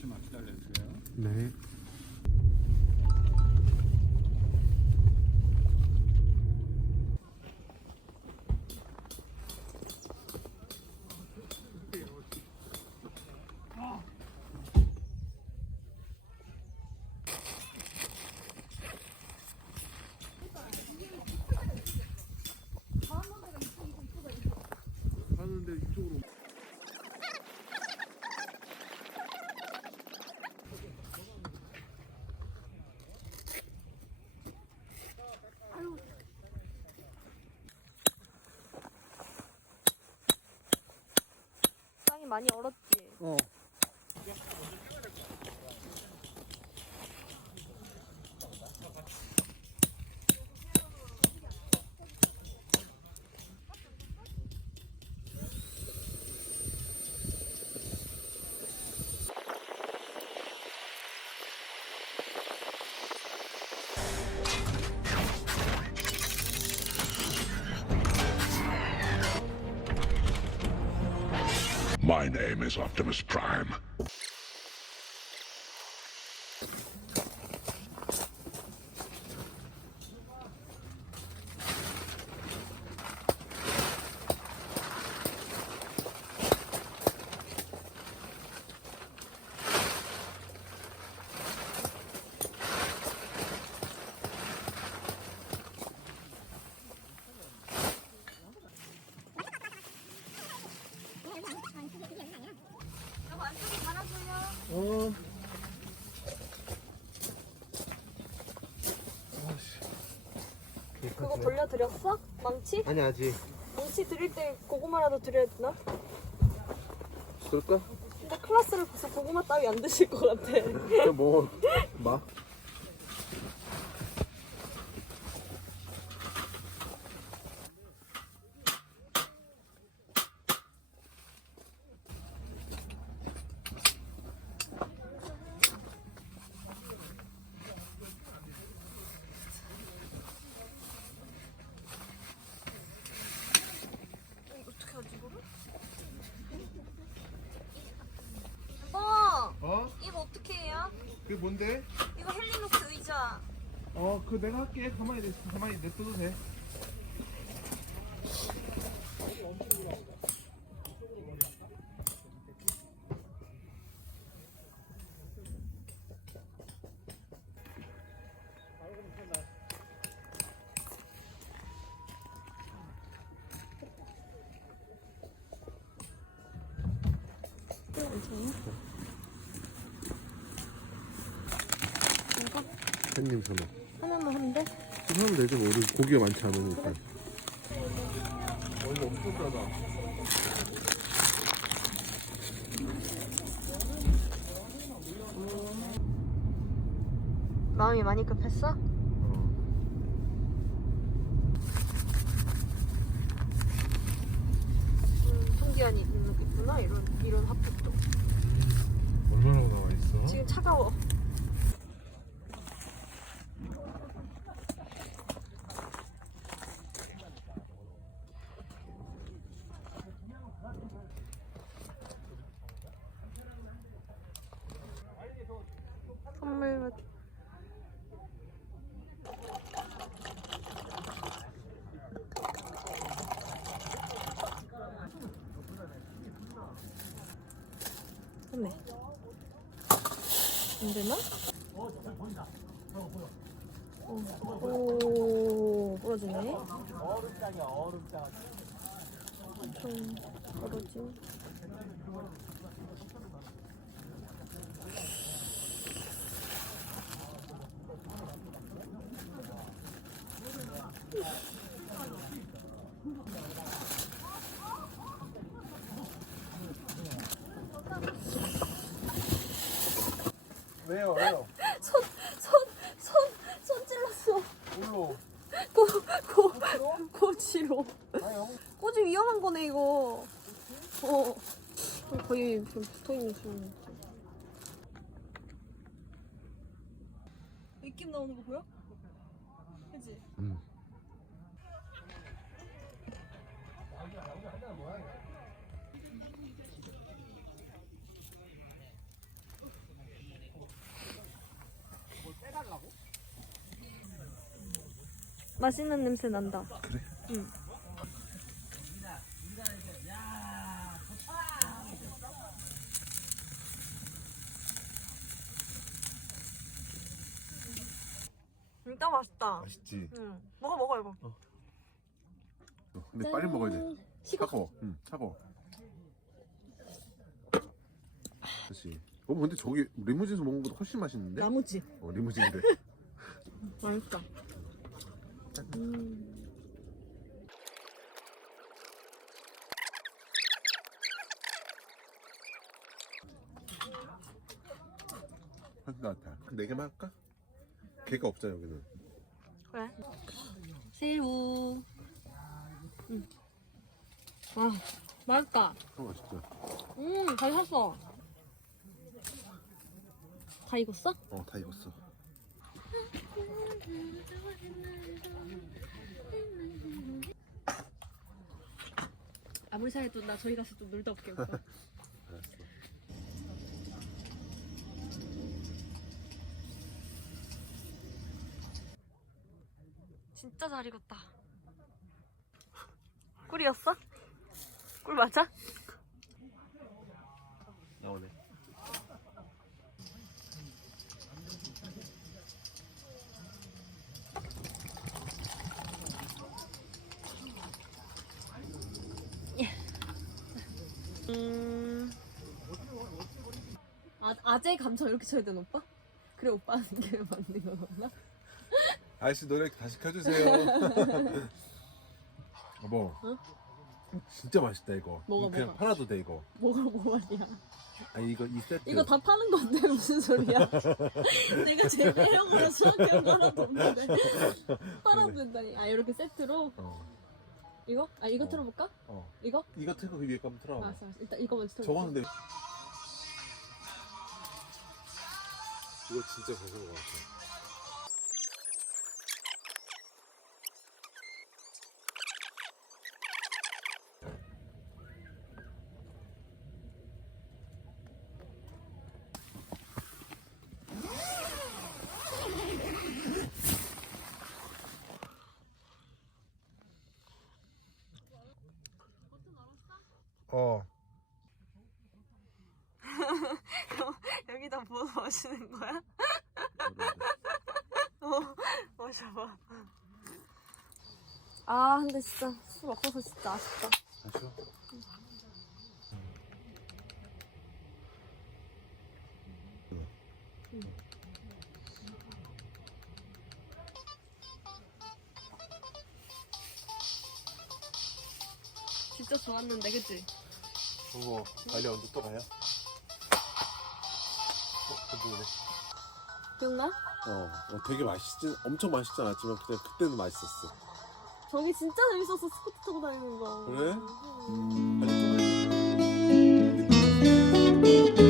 잠시만 기다려주세요. 네. 많이 얼었지. 어. My name is Optimus Prime. 돌려드렸어? 망치? 아니 아직. 망치 드릴 때 고구마라도 드려야 되나? 그럴까? 근데 클라스를 봐서 고구마 따위 안 드실 것 같아. 저 뭐. 마. 어떻게 하지 이거를? 어! 어? 이거 어떻게 해요? 그게 뭔데? 이거 헬리녹스 의자. 어, 그거 내가 할게. 가만히 내, 가만히 냅둬도 돼. 한님 전화. 하나만 하면 돼? 좀 하면 되죠. 뭐 우리 고기가 많지 않으니까. 원래 엄청 싸다. 마음이 많이 급했어? 음, 통기한이 있구나 이런 이런 핫팩도. 얼마나 나와 있어? 지금 차가워. 됐네. 안 되나? 오, 오 부러지네. 좀 부러지. 왜요? 왜요? 손, 손, 손, 손 찔렀어. 뭘로? 고, 고, 고지로. 아유. 꼬지 위험한 거네, 이거. 어. 거의 좀 붙어 있는 중. 입김 나오는 거 보여? 그지? 응. 맛있는 냄새 난다. 그래? 응. 진짜 맛있다. 맛있지. 응. 먹어 먹어 이거. 어, 근데 빨리 먹어야 돼. 식어. 차가워. 응, 차가워. 그렇지. 어, 근데 저기 리무진에서 먹는 것보다 훨씬 맛있는데? 나무지. 어, 리무진인데. 맛있다. 맛있잖아. 음. 한것 같아. 네 개만 할까? 개가 없잖아 여기는. 그래. 새우. 음. 와 아, 맛있다. 어, 맛있다. 음, 잘 샀어. 다 익었어? 어, 다 익었어. 아무리 잘해도 나 저희 가서 좀 놀다 올게 오빠. 알았어. 진짜 잘 익었다. 꿀이었어? 꿀 맞아? 나오네. 음. 아, 아재 감정 이렇게 쳐야 되나 오빠? 그래 오빠 하는 게 맞는 거구나. 아저씨 노래 다시 켜주세요. 여보. 응? 진짜 맛있다 이거. 뭐가, 그냥 뭐가? 팔아도 돼 이거. 뭐가 뭐 말이야? 아니 이거 이 세트. 이거 다 파는 건데 무슨 소리야? 내가 제 매력으로 수학해온 거 하나도 없는데 팔아도 된다니. 아 이렇게 세트로 어. 이거? 아 이거 어. 틀어볼까? 어. 이거? 이거 틀고 그 위에 거 한번 틀어. 알았어, 알았어. 일단 이거 먼저 틀어. 저거는 근데 이거 진짜 괜찮은 것 같아. 어. 여기다 부어서 마시는 거야? 어, 마셔봐. 아, 근데 진짜 술 없어서 진짜 아쉽다. 아쉬워. 진짜 좋았는데, 그치? 그거 달려 언제 또 가요? 어, 누구네? 기억나? 어, 어, 되게 맛있진 엄청 맛있진 않았지만 그냥 그때는 맛있었어. 저기 진짜 재밌었어 스쿠터 타고 다니는 거. 그래? 음. 아니, 또 맛있어.